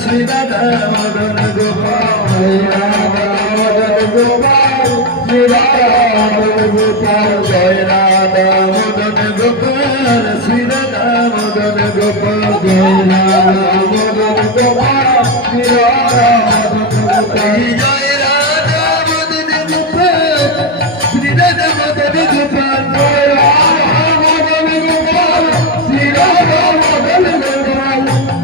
Shri Radha Madan Gopal Shri Radha Madan Gopal Joy Radha Madan Gopal Shri Radha Madan Gopal Joy Radha Madan Gopal Shri Radha Madan Gopal Joy Radha Madan Gopal Shri Radha Madan Gopal Joy Radha Madan Gopal Shri Radha Madan Gopal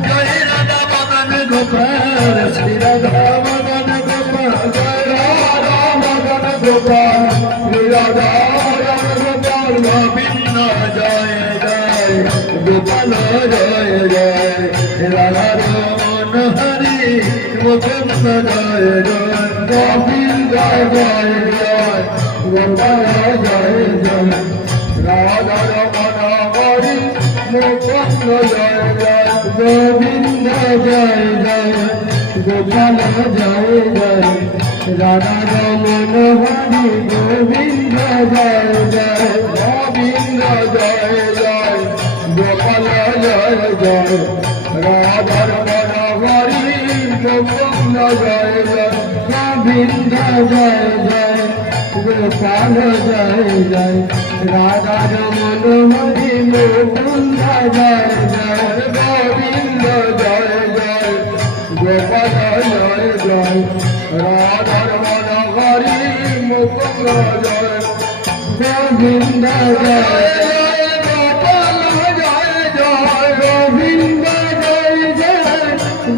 Joy Radha Madan Gopal Shri Radha Madan Gopal Joy Radha Madan Gopal Shri Radha Gopal Govinda Joy Joy Gopal Joy Joy Radha Raman Hari Mukunda Joy Joy Govinda Joy Joy Gopal Joy Joy Radha Raman Hari Mukunda Joy Joy Govinda Joy Joy Gopal Joy Joy Radha Raman Hari Govinda Joy Joy Govinda Joy Joy Gopal Joy Joy Radha Raman Hari Mukunda Joy Joy Govinda Joy Joy Gopal Joy Joy Radha Raman Hari Mukunda Joy Joy Govinda Joy Joy Gopal Joy Joy Radha Raman Hari Mukunda Joy Govinda Joy Joy Gopal Joy Joy Govinda Joy Joy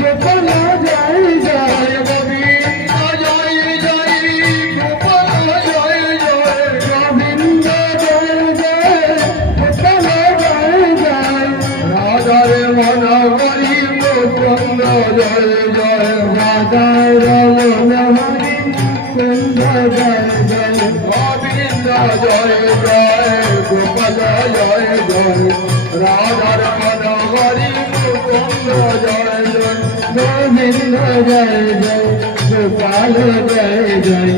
Gopal Joy Joy Govinda Joy Joy Gopal Joy Joy Govinda Joy Joy Gopal Joy Joy Radha Raman Hari Mukunda Joy Joy Radha Raman Hari Mukunda Joy Joy Govinda Joy Joy Gopal Joy Joy Radha Raman Hari Mukunda Joy Joy Govinda Joy Joy Gopal Joy Joy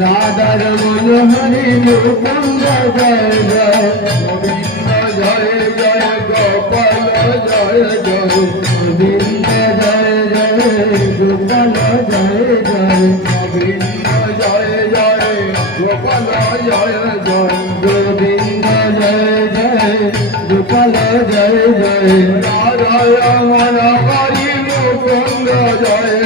Radha Raman Hari Mukunda Joy Joy Govinda Joy Joy Gopal Joy Joy Govinda Joy Joy Gopal Joy Joy Govinda Joy Joy Gopal Joy Joy Govinda Joy Joy Gopal Joy Joy Radha Raman Hari Mukunda Joy